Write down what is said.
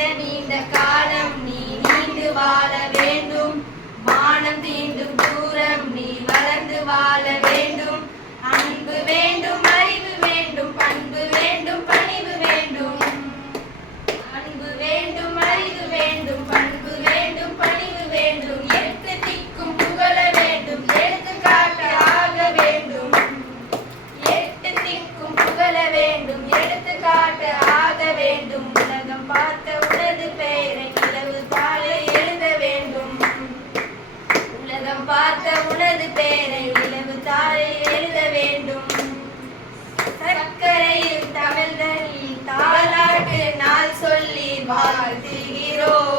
நீண்ட நீண்ட காலம் நீ நீண்டு வாழ வேண்டும். வானம் தீண்டும் தூரம் நீ வளர்ந்து வாழ வேண்டும். அன்பு வேண்டும், அறிவு வேண்டும், பண்பு வேண்டும், பணிவு வேண்டும். அன்பு வேண்டும், அறிவு வேண்டும், பண்பு வேண்டும், பணிவு வேண்டும். எட்டு திக்கும் புகழ வேண்டும், எடுத்துக்காட்டு ஆக வேண்டும். எட்டு திக்கும் புகழ வேண்டும், எடுத்துக்காட்டு ஆக வேண்டும். உலகம் பார்த்த உனது பெயரை நிலவு தாழ எழுத வேண்டும். உலகம் பார்த்த உனது பெயரை நிலவு தாழ எழுத வேண்டும். சர்க்கரையில் தவழ்தலில் தாலாட்டு நாள் சொல்லி வாழ்த்துகிறோம்.